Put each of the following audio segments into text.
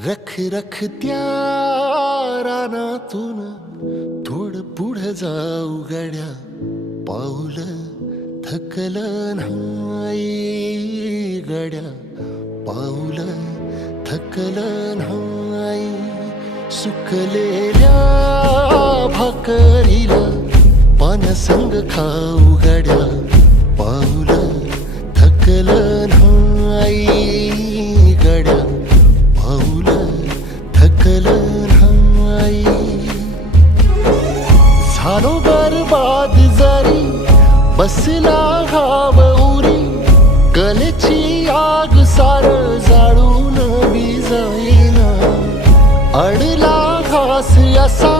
रख रख त्या रानातून थोडं पुढं जाऊ गड्या, पाऊल थकलं नाही गड्या, पाऊल थकलं नाही. सुकलेल्या भाकरीला पानसंग खाऊ गड्या, पाऊल थकलं नाही गड्या, पाऊल थकलं नाही. झालो बरबाद जरी बसला घाव उरी, कलेची आग सार जाळून विजाईना. अडला घास असा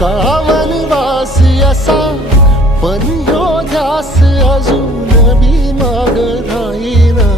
काळावन वास असा, पण ह्यो ध्यास अजून बी माग राहीना.